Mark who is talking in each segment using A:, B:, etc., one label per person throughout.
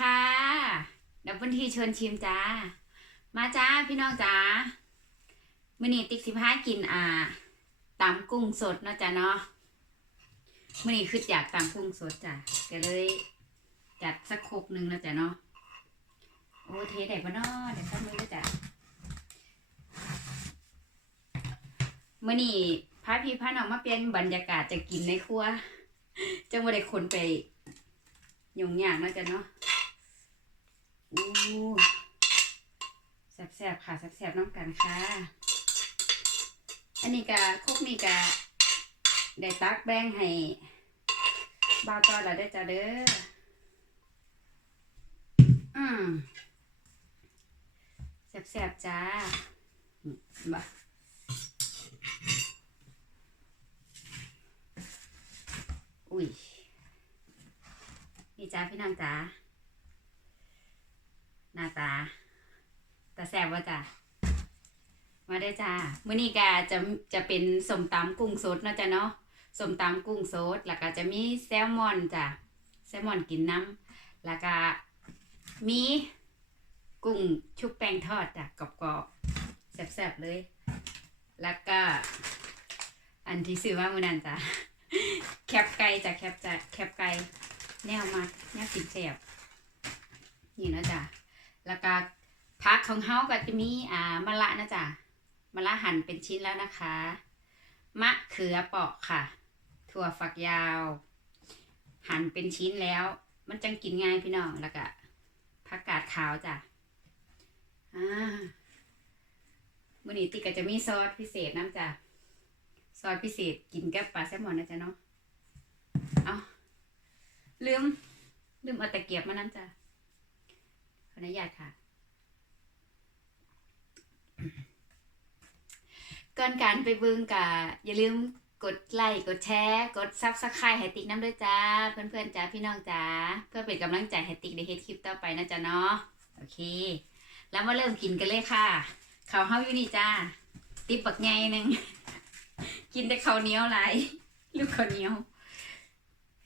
A: ค่ะ ดับเบิลทีเชิญชิมจ้า มาจ้าพี่น้องจ้ามื่อนี้ติ๊กสิบห้ากินอ่าตำกุ้งสดเนาะจ้าเนาะมื่อนี้คืออยากตำกุ้งสดจ้ะก็เลยจัดสักครกหนึ่งเนาะจ้ะเนาะ โอ้เทได้ปะเนาะเดี๋ยวสักมือเด้อจ้ะมื่อนี้พาพี่พาน้องมาเปลี่ยนบรรยากาศจะกินในครัวจังว่าได้คนไปยุ่งยากเนาะจ้ะเนาะ อู้แซ่บๆค่ะแซ่บๆน้องกันค่ะ อันนี้กะคกนี่กะได้ตักแบ่งให้บ่าวตอนแล้วได้จ้าเด้ออืมแซ่บๆจ้ามบ่อุ้ยนี่จ้าพี่น้องจ้า หน้าตา ตาแซ่บว่าจ้ะมาได้จ้ามื้อนี้ก็จะจะเป็นสมตำกุ้งสดเนาะจ้ะเนาะสมตำกุ้งสดแล้วก็จะมีแซลมอนจ้ะแซลมอนกินน้ำแล้วก็มีกุ้งชุบแป้งทอดจ้ะกรอบๆแซ่บๆเลย แล้วก็ อันที่ซื้อมาเมื่อนั้นจ้ะแคบไก่จ้ะแคบจ้ะแคบไก่แนวมาแนวกินแซ่บนี่นะจ๊ะแล้วก็ พักของเฮาก็จะมีอ่ามะละนะจ๊ะมะละหั่นเป็นชิ้นแล้วนะคะ มะเขือเปราะค่ะ ถั่วฝักยาว หั่นเป็นชิ้นแล้ว มันจังกินง่ายพี่น้องแล้วก็ผักกาดขาวจ้ะอ่ามื่อนี้ติกก็จะมีซอสพิเศษน้ำจ้ะซอสพิเศษกินกับปลาแซลมอนนะจ๊ะเนาะเอาลืมลืมเอาตะเกียบมาน้ำจ้ะขออนุญาตค่ะ ก่อนการไปเบิ่งกะอย่าลืมกดไลค์กดแชร์กดซับสไครต์ให้ติ๊กน้ำด้วยจ้า เพื่อนๆจ้าพี่น้องจ้าเพื่อเป็นกำลังใจให้ติ๊กได้เฮ็ดคลิปต่อไปนะจ๊ะเนาะโอเค แล้วมาเริ่มกินกันเลยค่ะข้าวเฮาอยู่นี่จ้า ติ๊บบักไงหนึ่งกินแต่ข้าวเหนียวไหลายลูกข้าวเหนียว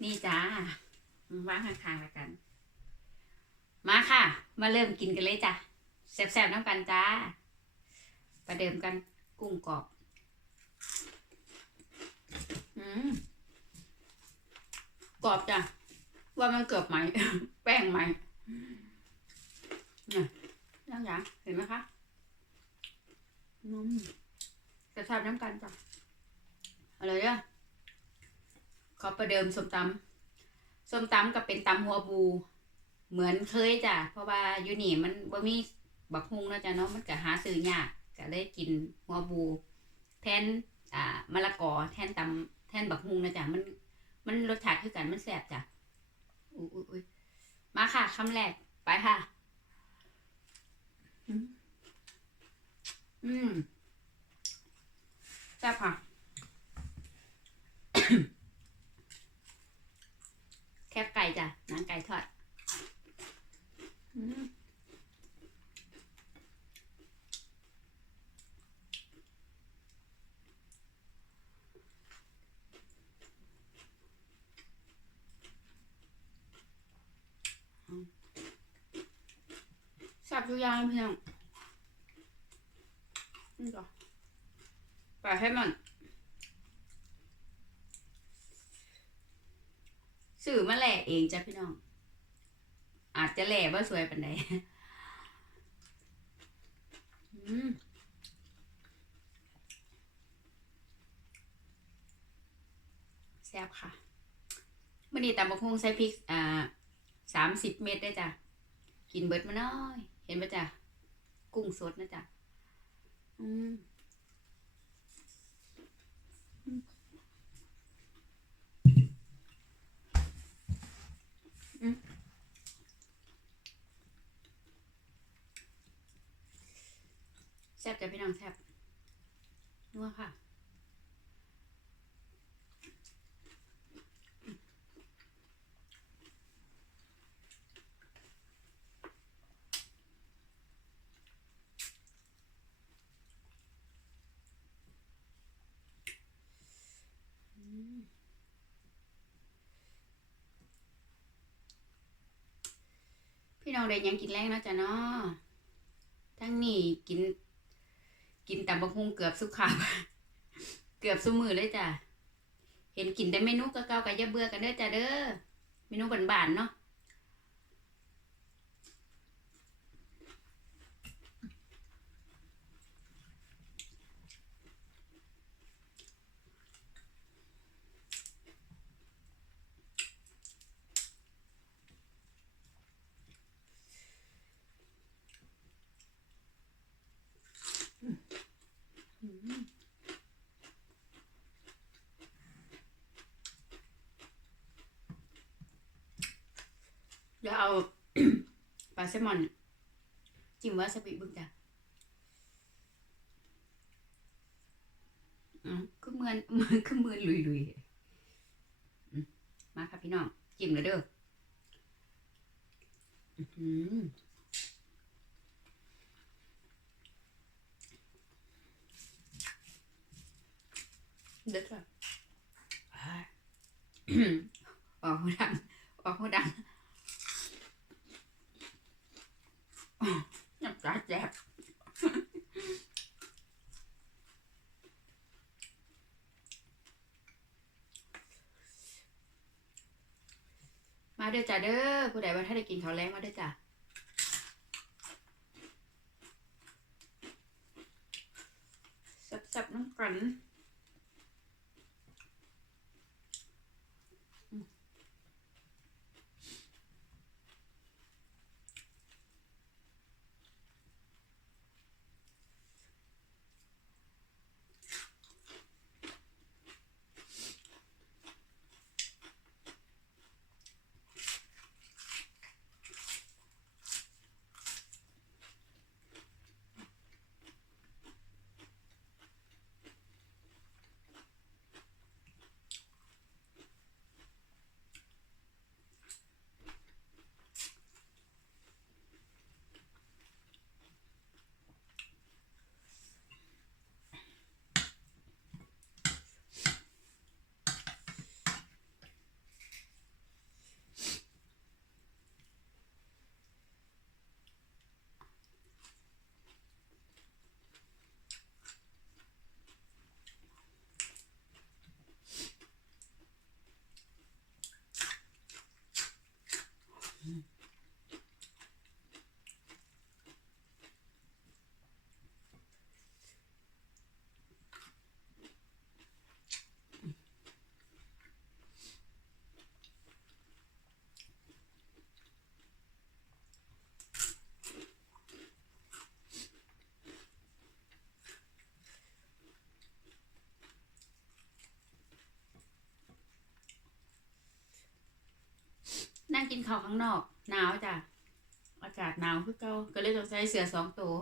A: นี่จ้าวางข้างๆแล้วกัน มาค่ะ มาเริ่มกินกันเลยจ้ะแซ่บๆน้ำกันจ้าประเดิมกัน กุ้งกรอบอืมกรอบจ้ะ ว่ามันเกือบไหม แป้งไหมเนี่ยยังยังเห็นไหมคะอืมแซ่บๆน้ำกันจ้ะอะไรอะขอประเดิมส้มตำส้มตำกับเป็นตำหัวบู เหมือนเคยจ้ะ เพราะว่าอยู่นี่มันบ่มีบักฮุงเนาะจ้ะเนาะมันก็หาซื้อยาก ก็เลยกินหัวบูแทนอ่ามะละกอแทนตำแทนบักฮุงนะจ้ะมัน มันรสชาติคือกันมันแซ่บจ้ะอุ้ยอุ้ยมาค่ะคำแรกไปค่ะ อืมอืมแซ่บค่ะ แคบไก่จ้ะหนังไก่ทอด อืมแซ่บทุกอย่าง เพียงนี่ก็ไปให้มันสื่อมาแหล่เองจ้ะพี่น้อง อาจจะแหล่ว่าสวยปานใดอืมแซ่บค่ะมื่อนี้ตำบักหุ่งใส่พริกอ่าสามสิบเม็ดได้จ้ะ กินเบิดมาน้อย เห็นปะจ้ะกุ้งสดนะจ้ะอืมแซ่บจ้ะพี่น้องแซ่บนัวค่ะ น้องได้ยังกินแรงเนาะจ้ะเนาะทั้งนี้กิน กินแต่บะฮุงเกือบสุขาเกือบสุมือเลยจ้ะ เห็นกินแต่เมนูเก่าๆกับยาเบื่อกันเด้อจ้ะเด้อ เมนูบานๆเนาะ เดี๋ยวเอา ปลา แซลมอนจิ้มวาซาบิเบึงจ้ะอืมคือเหมือนเหมือนคือเหมือนลุยลุยๆอืมมาค่ะพี่น้อง จิ้มเลยเด้ออื้อหือเด็ดค่ะอ่าออกหูดังออกหูดัง น้ำตาแจ็บมาเด้อจ้าเด้อผู้ใดว่าถ้าได้กินข้าวแรงมาเด้อจ้าสับๆน้ำกัน นั่ง กินข้าวข้างนอก หนาวจ้ะ อากาศหนาวคือเก่าก็เลยต้องใส่เสื้อสองตัว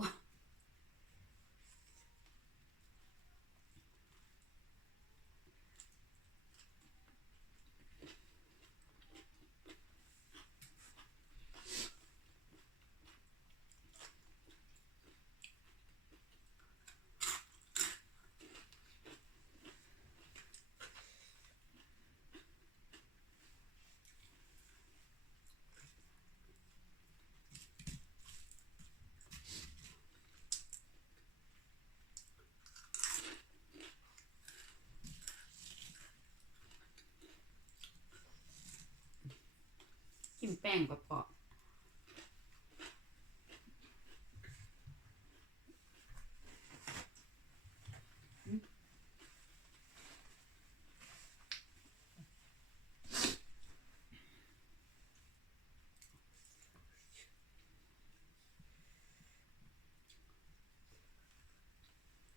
A: กินแป้งกรอบๆ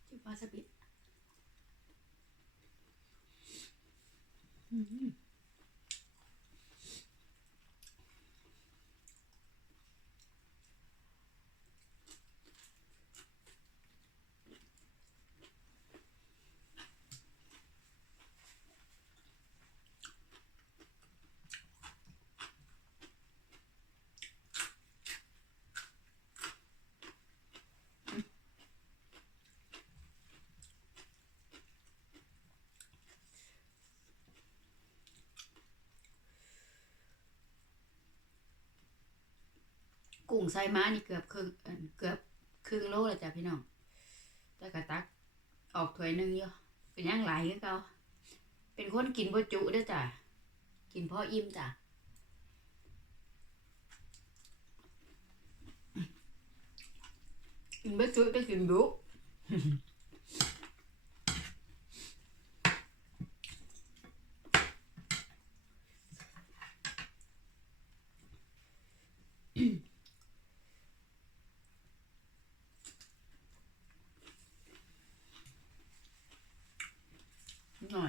A: จิ้มวาซาบิอืม กุ้งใส่ม้านี่เกือบครึ่งเกือบครึ่งโลแล้วจ้ะพี่น้องแต่กระตักออกถ้วยหนึงเยู่เป็นย่างหลายคือเก่าเป็นคนกินบ่จุด้วยจ้ะกินพ่ออิ่มจ้ะกินบ่จุได้กินดุ หน่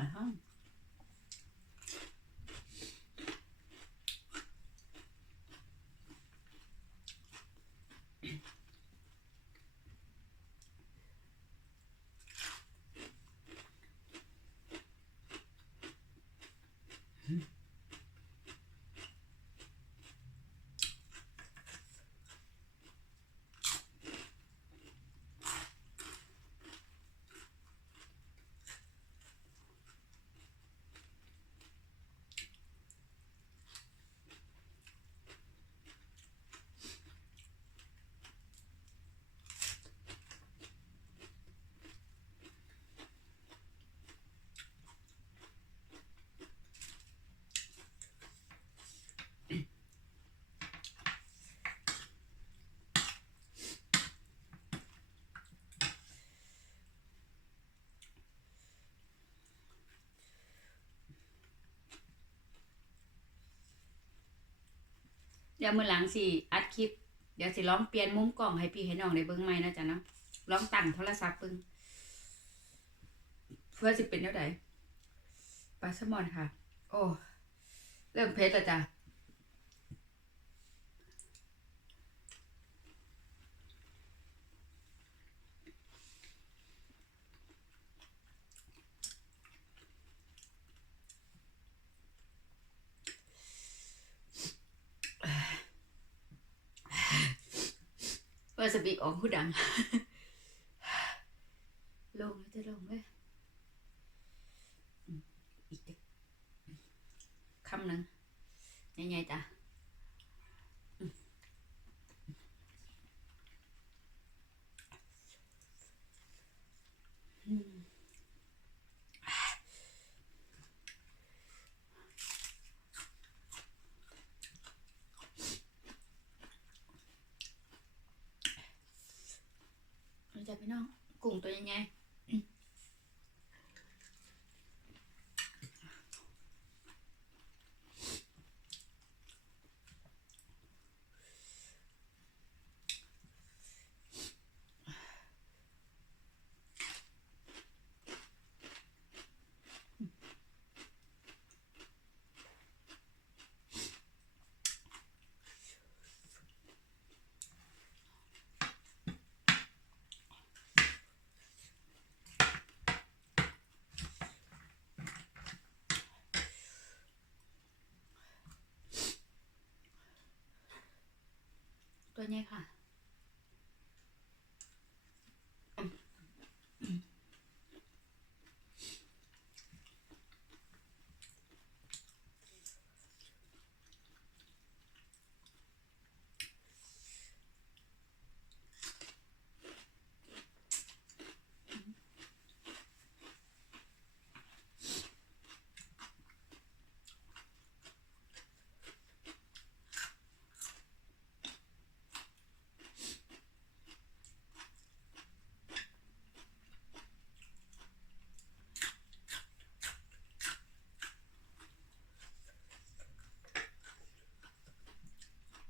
A: เดี๋ยวมือหลังสิอัดคลิป เดี๋ยวสิลองเปลี่ยนมุมกล้องให้พี่ให้น้องได้เบิ่งใหม่นะจ๊ะเนาะลองตั้งโทรศัพท์เบิ่งเพื่อสิเป็นเท่าไหร่ปลาแซลมอนค่ะ โอ้ เริ่มเพจแล้วจ้ะ ออกหูดังลงแล้วจะลงเลยอืมอีกคำหนึ่งใหญ่ๆจ้ะอืมอืมนี่จ้ะพี่น้องกุ้งตัวใหญ่ๆอืม ตัวใหญ่ค่ะ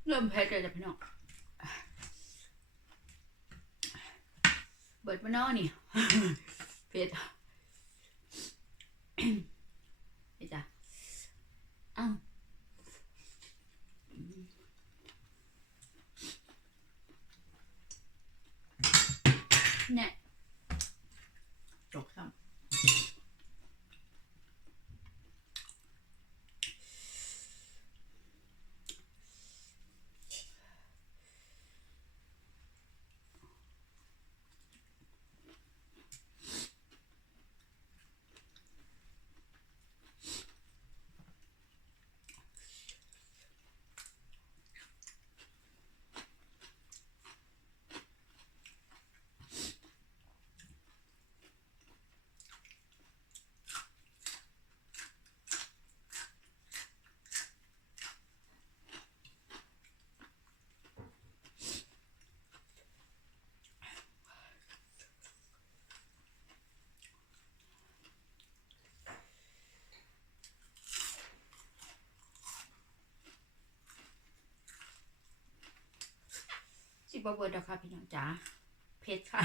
A: เริ่มเผ็ดเลยจ้ะพี่น้องเบิดมานอนี่เผ็ด สิบเบิร์ดค่ะพี่น้องจ๋าเพชรค่ะ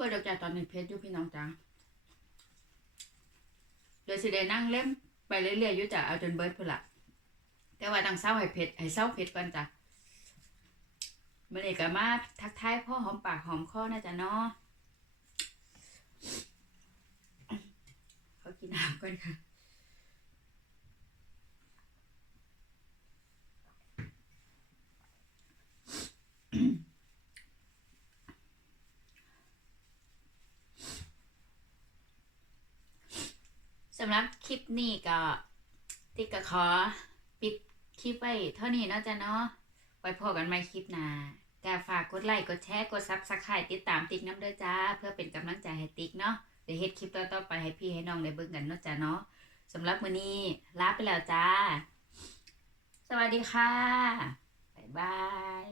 A: เปิดดอกจ่าตอนนี้เพชรอยู่พี่น้องจ้าเดี๋ยวสิได้นั่งเล่มไปเรื่อยๆอยู่จ้าเอาจนเบิร์ดพุ่นละแต่ว่าต้องเศร้าให้เพชรให้เศร้าเพชรก่อนจ้ะมื่อนี้ก็มาทักทายพ่อหอมปากหอมคอนะจ๊ะเนาะเขากินน้ำก่อนค่ะ สำหรับ คลิปนี้ก็ติ๊กก็ขอปิดคลิปไว้เท่านี้เนาะจ๊ะเนาะไว้พอกันใหม่คลิปหน้าก็ฝากกดไลค์กดแชร์กดซับสไครต์ติดตามติ๊กน้ำเด้อจ้า เพื่อเป็นกำลังใจให้ติ๊กเนาะเดี๋ยวเฮ็ดคลิปต่อๆไปให้พี่ให้น้องได้เบิ่งกันเนาะจ้ะเนาะสำหรับมื้อนี้ลาไปแล้วจ้า สวัสดีค่ะ บ๊ายบาย